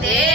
de